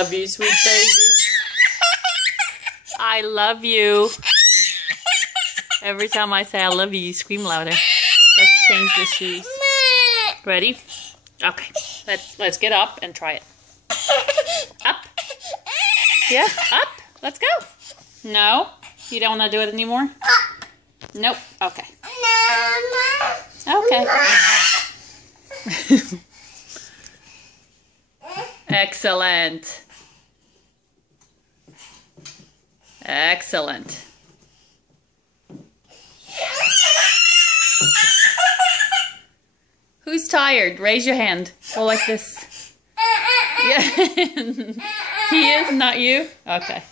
love you, sweet baby. I love you. Every time I say I love you, you scream louder. Let's change the shoes. Ready? Okay. Let's get up and try it. Up. Yeah, up. Let's go. No? You don't want to do it anymore? Nope. Okay. Okay. Excellent. Excellent. Who's tired? Raise your hand. Go like this. Yeah. He is, not you? Okay.